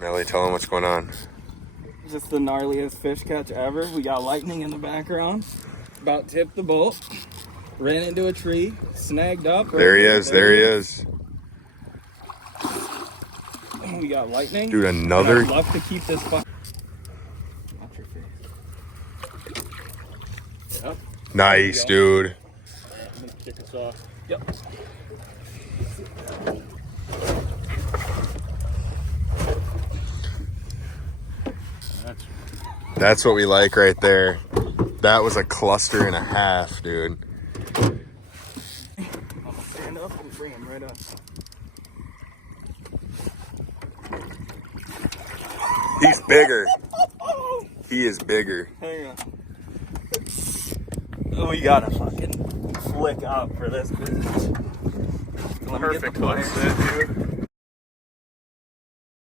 Melly, tell him what's going on. Just the gnarliest fish catch ever. We got lightning in the background. About tipped the boat. Ran into a tree. Snagged up. There he is. There he is. We got lightning. Dude, another. I'd love to keep this. Watch your face. Yep. Nice, dude. Let me kick us off. Yep. That's what we like right there. That was a cluster and a half, dude. I'll stand up and bring him right up. He's bigger. He is bigger. Hang on. Oh, we gotta fucking flick up for this business. Perfect hook set, dude.